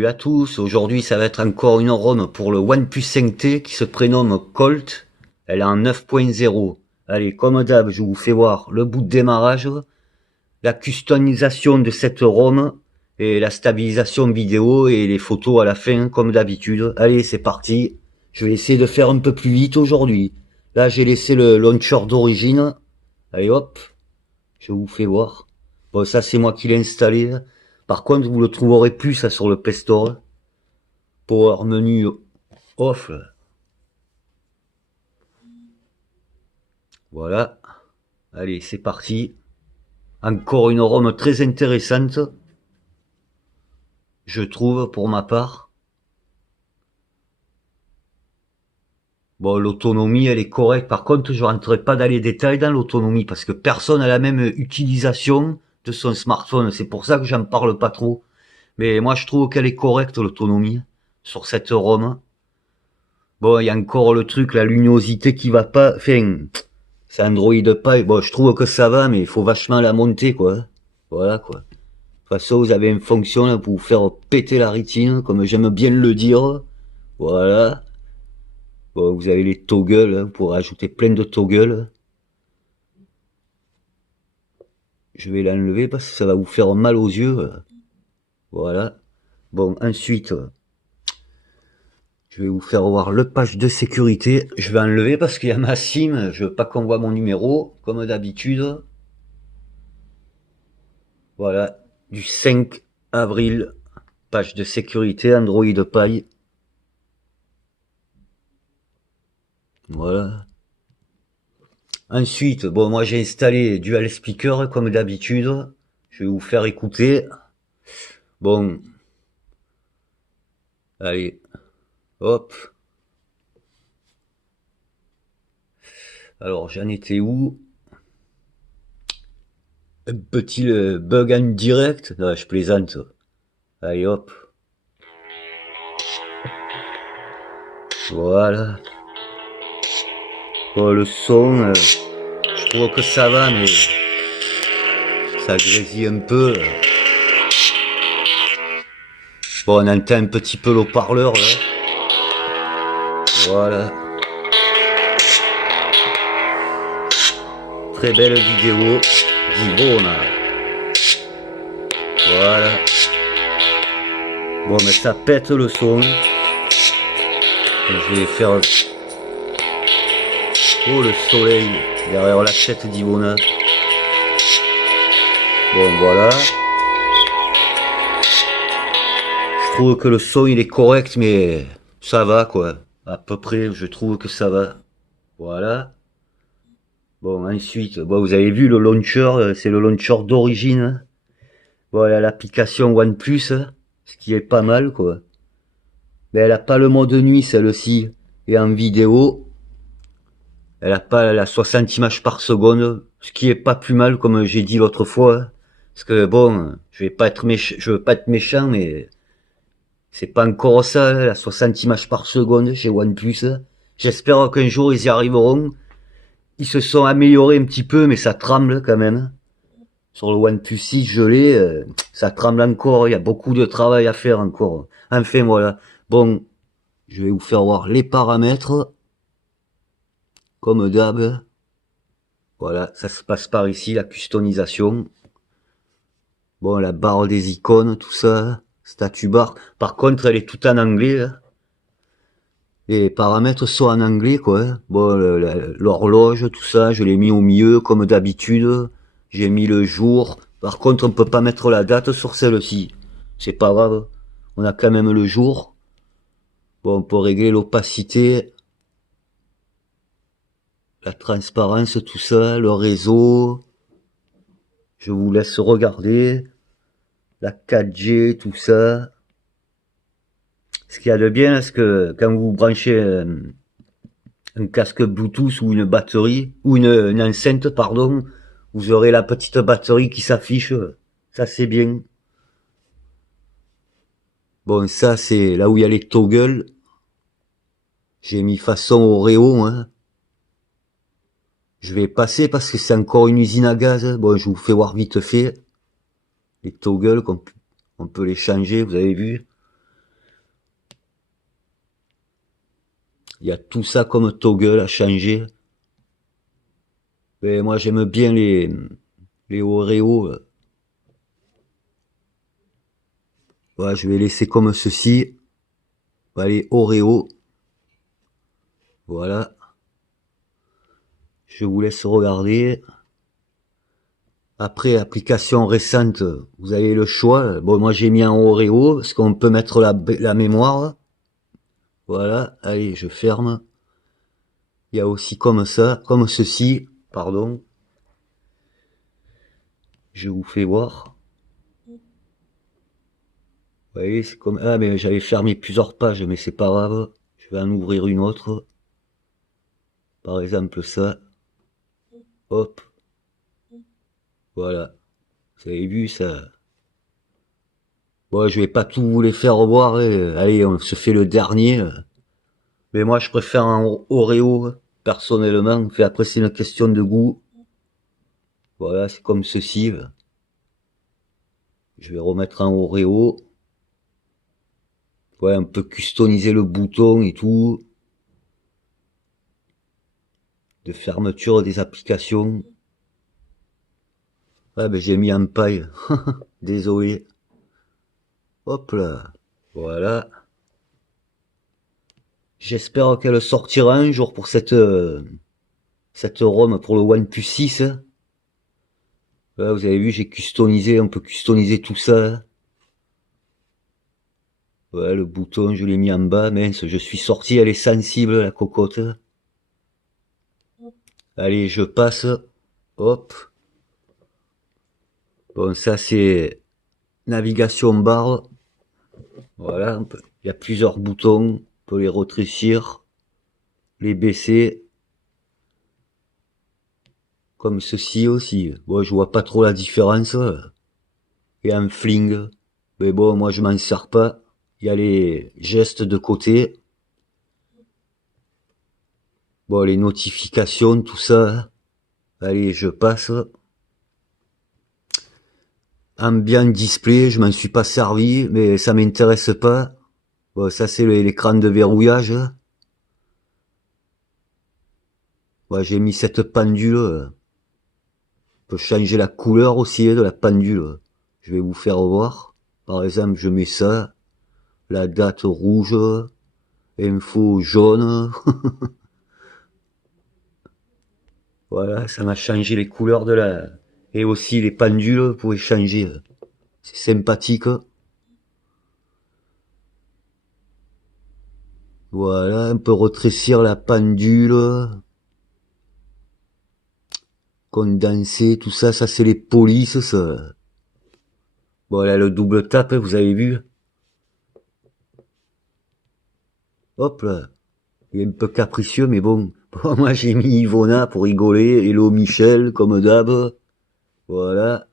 Salut à tous, aujourd'hui ça va être encore une ROM pour le OnePlus 5T qui se prénomme Colt. Elle est en 9.0. Allez, comme d'hab, je vous fais voir le bout de démarrage, la customisation de cette ROM et la stabilisation vidéo et les photos à la fin comme d'habitude. Allez, c'est parti. Je vais essayer de faire un peu plus vite aujourd'hui. Là, j'ai laissé le launcher d'origine. Allez hop, je vous fais voir. Bon, ça c'est moi qui l'ai installé. Par contre, vous le trouverez plus ça sur le Play Store. Power menu off. Voilà. Allez, c'est parti. Encore une ROM très intéressante. Je trouve pour ma part. Bon, l'autonomie, elle est correcte. Par contre, je rentrerai pas dans les détails dans l'autonomie parce que personne n'a la même utilisation de son smartphone. C'est pour ça que j'en parle pas trop. Mais moi, je trouve qu'elle est correcte, l'autonomie, sur cette ROM. Bon, il y a encore le truc, la luminosité qui va pas. Enfin, c'est Android Pie. Bon, je trouve que ça va, mais il faut vachement la monter, quoi. Voilà, quoi. De toute façon, vous avez une fonction là pour vous faire péter la rétine, comme j'aime bien le dire. Voilà. Bon, vous avez les toggles, hein, pour ajouter plein de toggles. Je vais l'enlever parce que ça va vous faire mal aux yeux. Voilà. Bon, ensuite, je vais vous faire voir le page de sécurité. Je vais enlever parce qu'il y a ma SIM. Je veux pas qu'on voit mon numéro, comme d'habitude. Voilà. Du 5 avril. Page de sécurité Android Pie. Voilà. Ensuite, bon, moi j'ai installé Dual Speaker comme d'habitude. Je vais vous faire écouter. Bon. Allez. Hop. Alors, j'en étais où? Un petit bug en direct. Non, je plaisante. Allez, hop. Voilà. Bon, le son, je trouve que ça va, mais ça grésille un peu. Bon, on entend un petit peu l'haut-parleur, là. Voilà. Très belle vidéo d'Yvonne. Voilà. Bon, mais ça pète le son. Je vais faire... Oh, le soleil derrière la tête d'Yvonne. Bon, voilà. Je trouve que le son, il est correct, mais ça va, quoi. À peu près, je trouve que ça va. Voilà. Bon, ensuite, bon, vous avez vu le launcher, c'est le launcher d'origine. Voilà, l'application OnePlus, ce qui est pas mal, quoi. Mais elle a pas le mode nuit, celle-ci. Et en vidéo, elle a pas la 60 images par seconde, ce qui est pas plus mal, comme j'ai dit l'autre fois. Parce que bon, je veux pas être méchant, mais c'est pas encore ça, la 60 images par seconde chez OnePlus. J'espère qu'un jour ils y arriveront. Ils se sont améliorés un petit peu, mais ça tremble quand même. Sur le OnePlus 6, je l'ai, ça tremble encore, il y a beaucoup de travail à faire encore. Enfin, voilà. Bon, je vais vous faire voir les paramètres. Comme d'hab. Voilà, ça se passe par ici, la customisation. Bon, la barre des icônes, tout ça. Statut bar. Par contre, elle est toute en anglais. Les paramètres sont en anglais, quoi. Bon, l'horloge, tout ça, je l'ai mis au milieu, comme d'habitude. J'ai mis le jour. Par contre, on peut pas mettre la date sur celle-ci. C'est pas grave. On a quand même le jour. Bon, on peut régler l'opacité, la transparence, tout ça, le réseau. Je vous laisse regarder. La 4G, tout ça. Ce qu'il y a de bien, c'est que quand vous branchez un casque Bluetooth ou une batterie, ou une enceinte, pardon, vous aurez la petite batterie qui s'affiche. Ça, c'est bien. Bon, ça, c'est là où il y a les toggles. J'ai mis façon Oreo, hein. Je vais passer parce que c'est encore une usine à gaz. Bon, je vous fais voir vite fait. Les toggles, on peut les changer, vous avez vu. Il y a tout ça comme toggle à changer. Mais moi j'aime bien les Oreo. Voilà, je vais laisser comme ceci. Allez, Oreo. Voilà. Je vous laisse regarder. Après, application récente, vous avez le choix. Bon, moi j'ai mis un Oreo, parce qu'on peut mettre la mémoire. Voilà, allez, je ferme. Il y a aussi comme ça, comme ceci, pardon. Je vous fais voir. Vous voyez, c'est comme... Ah, mais j'avais fermé plusieurs pages, mais c'est pas grave. Je vais en ouvrir une autre. Par exemple, ça. Hop. Voilà. Vous avez vu, ça. Bon, je vais pas tout vous les faire revoir. Allez, on se fait le dernier. Mais moi, je préfère un Oreo, personnellement. Puis après, c'est une question de goût. Voilà, c'est comme ceci. Je vais remettre un Oreo. Ouais, on peut customiser le bouton et tout. De fermeture des applications. Ah, ben, j'ai mis en paille. Désolé. Hop là. Voilà. J'espère qu'elle sortira un jour pour cette ROM pour le OnePlus 6. Là, vous avez vu, j'ai customisé, on peut customiser tout ça. Ouais, le bouton, je l'ai mis en bas, mince, je suis sorti, elle est sensible, la cocotte. Allez, je passe. Hop. Bon, ça, c'est navigation barre. Voilà, il y a plusieurs boutons. On peut les rétrécir, les baisser. Comme ceci aussi. Bon, je vois pas trop la différence. Et un fling. Mais bon, moi, je m'en sers pas. Il y a les gestes de côté. Bon, les notifications, tout ça. Allez, je passe. Ambient display, je m'en suis pas servi, mais ça m'intéresse pas. Bon, ça c'est l'écran de verrouillage. Ouais, j'ai mis cette pendule. On peut changer la couleur aussi de la pendule. Je vais vous faire voir. Par exemple, je mets ça. La date rouge. Info jaune. Voilà, ça m'a changé les couleurs de la... Et aussi les pendules, vous pouvez changer. C'est sympathique. Voilà, on peut rétrécir la pendule. Condenser, tout ça, ça c'est les polices, ça. Bon, là, le double tap, vous avez vu. Hop là. Il est un peu capricieux, mais bon. Bon, moi, j'ai mis Ivona pour rigoler. Hello Michel, comme d'hab. Voilà.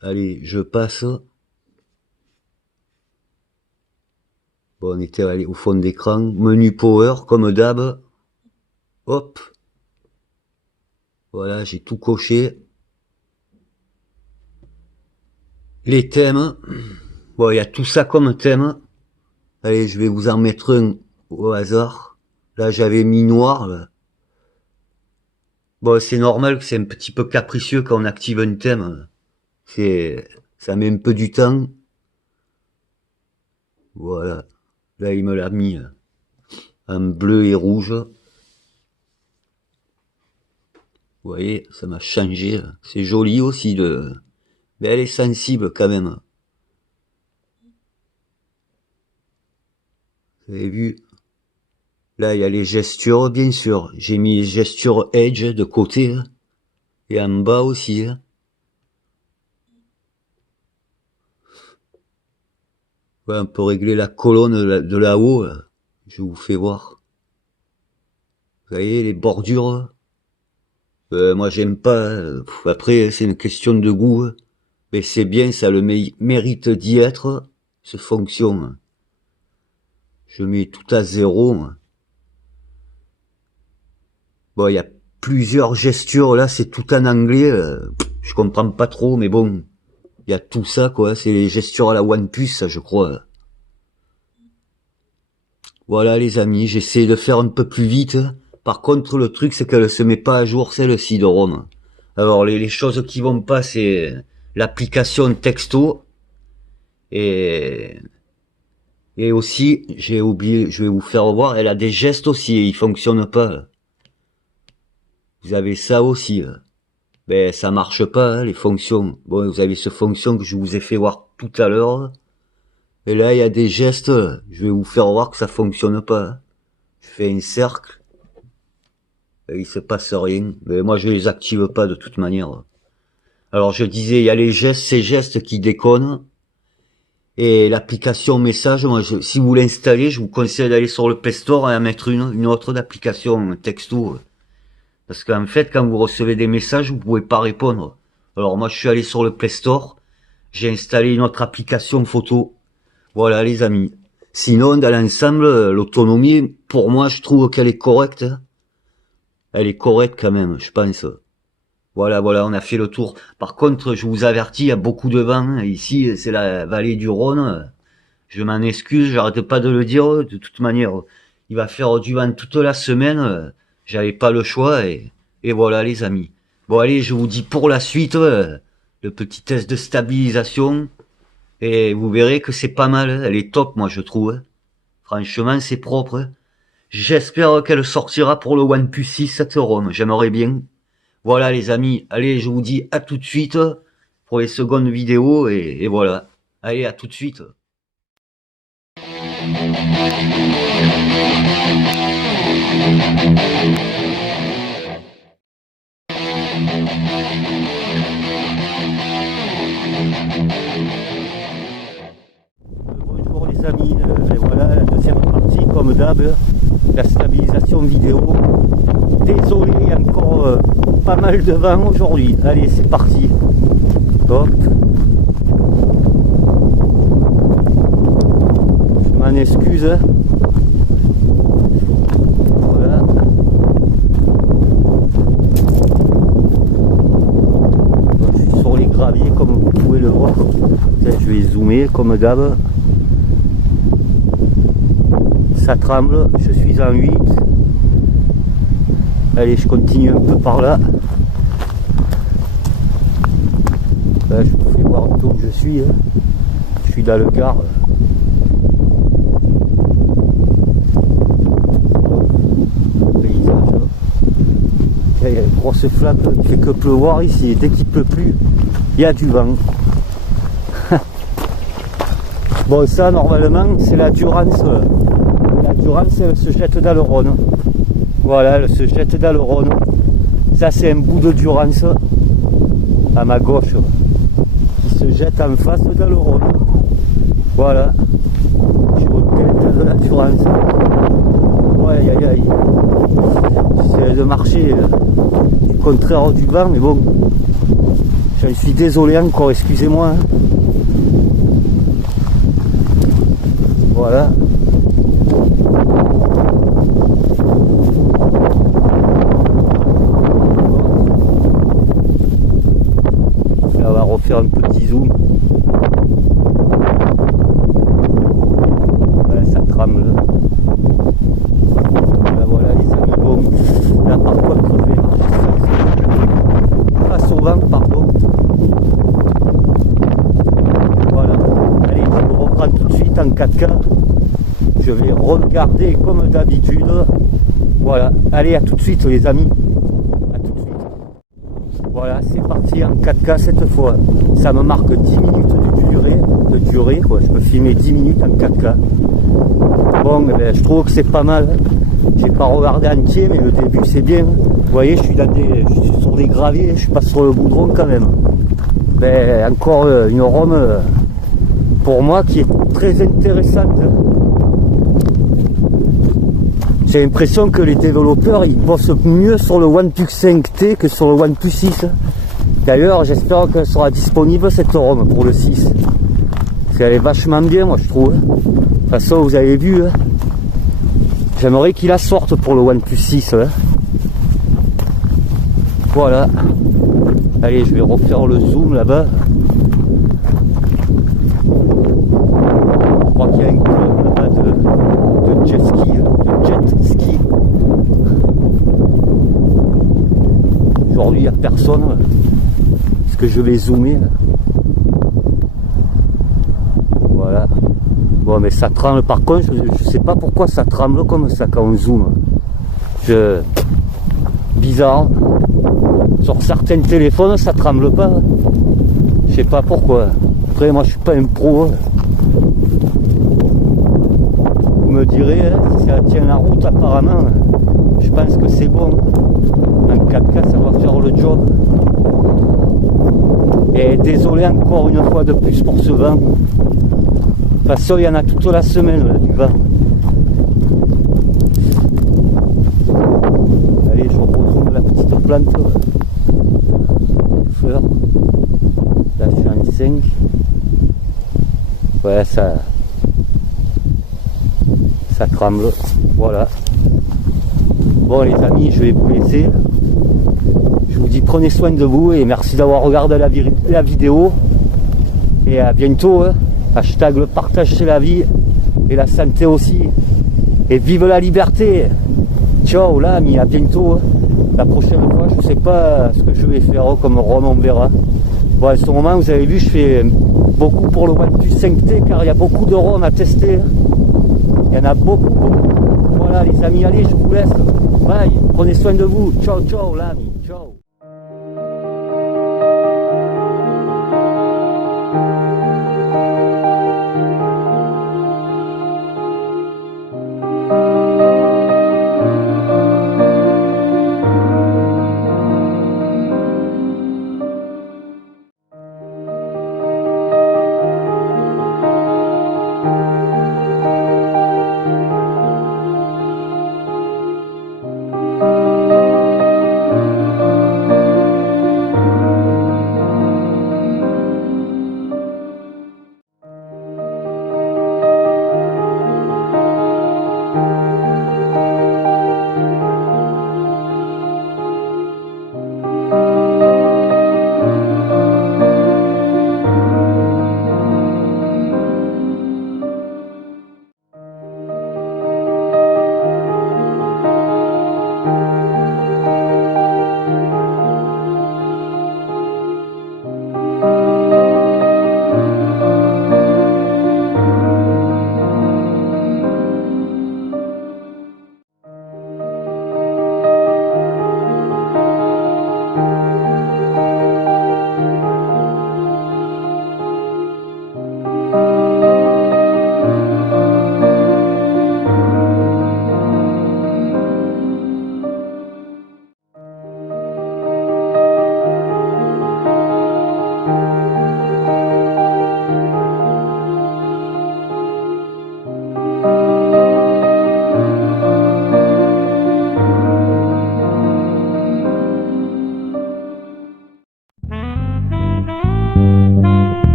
Allez, je passe. Bon, on était allé au fond d'écran. Menu power, comme d'hab. Hop. Voilà, j'ai tout coché. Les thèmes. Bon, il y a tout ça comme thème. Allez, je vais vous en mettre un au hasard. Là, j'avais mis noir, là. Bon, c'est normal que c'est un petit peu capricieux quand on active un thème. Ça met un peu du temps. Voilà. Là, il me l'a mis en bleu et rouge. Vous voyez, ça m'a changé. C'est joli aussi mais elle est sensible quand même. Vous avez vu? Là, il y a les gestures, bien sûr. J'ai mis les gestures Edge de côté. Et en bas aussi. Ouais, on peut régler la colonne de là-haut. Je vous fais voir. Vous voyez, les bordures. Moi, j'aime pas. Après, c'est une question de goût. Mais c'est bien, ça le mérite d'y être, ce fonction. Je mets tout à zéro. Bon, il y a plusieurs gestures, là, c'est tout en anglais. Je comprends pas trop, mais bon, il y a tout ça, quoi. C'est les gestures à la OnePlus, ça, je crois. Voilà les amis, j'essaie de faire un peu plus vite. Par contre, le truc, c'est qu'elle se met pas à jour, celle-ci de Rome. Alors, les choses qui vont pas, c'est l'application texto. Et, et aussi, j'ai oublié, je vais vous faire voir, elle a des gestes aussi, et ils fonctionnent pas. Vous avez ça aussi. Ben, ça marche pas, les fonctions. Bon, vous avez ce fonction que je vous ai fait voir tout à l'heure. Et là, il y a des gestes, je vais vous faire voir que ça fonctionne pas. Je fais un cercle. Et il se passe rien. Mais moi, je les active pas de toute manière. Alors, je disais, il y a les gestes, ces gestes qui déconnent. Et l'application message, moi, si vous l'installez, je vous conseille d'aller sur le Play Store et à mettre une autre d'application texto. Parce qu'en fait, quand vous recevez des messages, vous pouvez pas répondre. Alors, moi, je suis allé sur le Play Store. J'ai installé une autre application photo. Voilà, les amis. Sinon, dans l'ensemble, l'autonomie, pour moi, je trouve qu'elle est correcte. Elle est correcte quand même, je pense. Voilà, on a fait le tour. Par contre, je vous avertis, il y a beaucoup de vent. Ici, c'est la vallée du Rhône. Je m'en excuse, j'arrête pas de le dire. De toute manière, il va faire du vent toute la semaine. J'avais pas le choix et voilà, les amis. Bon, allez, je vous dis pour la suite, le petit test de stabilisation. Et vous verrez que c'est pas mal. Elle est top, moi, je trouve. Franchement, c'est propre. J'espère qu'elle sortira pour le OnePlus 6 cette Rome. J'aimerais bien. Voilà les amis, allez, je vous dis à tout de suite pour les secondes vidéos et voilà. Allez, à tout de suite. Bonjour les amis, et voilà la deuxième partie comme d'hab, la stabilisation vidéo. Désolé, il y a encore pas mal de vent aujourd'hui. Allez, c'est parti. Hop. Je m'en excuse. Voilà. Je suis sur les graviers comme vous pouvez le voir. Je vais zoomer comme d'hab. Ça tremble, je suis en 8. Allez, je continue un peu par là. Là, je vous fais voir un peu où je suis. Je suis dans le Gard. Paysage. Il y a une grosse flaque, il fait que pleuvoir ici. Et dès qu'il pleut plus, il y a du vent. Bon, ça, normalement, c'est la Durance. La Durance, elle se jette dans le Rhône. Voilà, elle se jette dans le Rhône. Ça, c'est un bout de Durance à ma gauche qui se jette en face dans le Rhône. Voilà. Je suis au tête de la Durance. Ouais, aïe, aïe. J'essaie de marcher du contraire du vent, mais bon. Je suis désolé encore, excusez-moi. Voilà. Là, on va refaire un petit zoom. Voilà, ça tremble. Là, voilà les amis. Bon, là par contre, je vais marcher pas sur vent, pardon. Voilà. Allez, je vous reprends tout de suite en 4K. Je vais regarder comme d'habitude. Voilà, allez, à tout de suite les amis. À tout de suite. Voilà, c'est parti en 4K cette fois. Ça me marque 10 minutes de durée quoi. Je peux filmer 10 minutes en 4K. Bon, ben, je trouve que c'est pas mal. J'ai pas regardé entier, mais le début c'est bien. Vous voyez, je suis sur des graviers, je suis pas sur le goudron quand même. Ben, encore une Rome pour moi qui est très intéressante. J'ai l'impression que les développeurs ils bossent mieux sur le OnePlus 5T que sur le OnePlus 6. D'ailleurs, j'espère qu'elle sera disponible cette Rome pour le 6. Parce qu'elle est vachement bien, moi je trouve. De toute façon, vous avez vu. J'aimerais qu'il la sorte pour le OnePlus 6. Voilà. Allez, je vais refaire le zoom là-bas. Je crois qu'il y a un club là-bas de jet ski. personne. Est-ce que je vais zoomer là? Voilà. Bon, mais ça tremble. Par contre, je sais pas pourquoi ça tremble comme ça quand on zoome. Bizarre. Sur certains téléphones, ça tremble pas. Je sais pas pourquoi. Après, moi, je suis pas un pro. Vous me direz, hein, si ça tient la route, apparemment. Je pense que c'est bon. En 4K, ça va faire le job. Et désolé encore une fois de plus pour ce vent. De toute façon, il y en a toute la semaine, là, du vent. Allez, je retrouve la petite plante. Fleur. Là, je suis en 5. Ouais, ça tremble. Voilà. Bon, les amis, je vais vous laisser. Je vous dis prenez soin de vous et merci d'avoir regardé la vidéo. Et à bientôt. Hein. Hashtag le partage c'est la vie et la santé aussi. Et vive la liberté. Ciao l'ami, à bientôt. Hein. La prochaine fois, je sais pas ce que je vais faire comme Rome, on verra. Bon, à ce moment, vous avez vu, je fais beaucoup pour le OnePlus 5T car il y a beaucoup de ROM à tester. Il y en a beaucoup. Voilà les amis, allez, je vous laisse. Bye, prenez soin de vous. Ciao, ciao l'ami, ciao.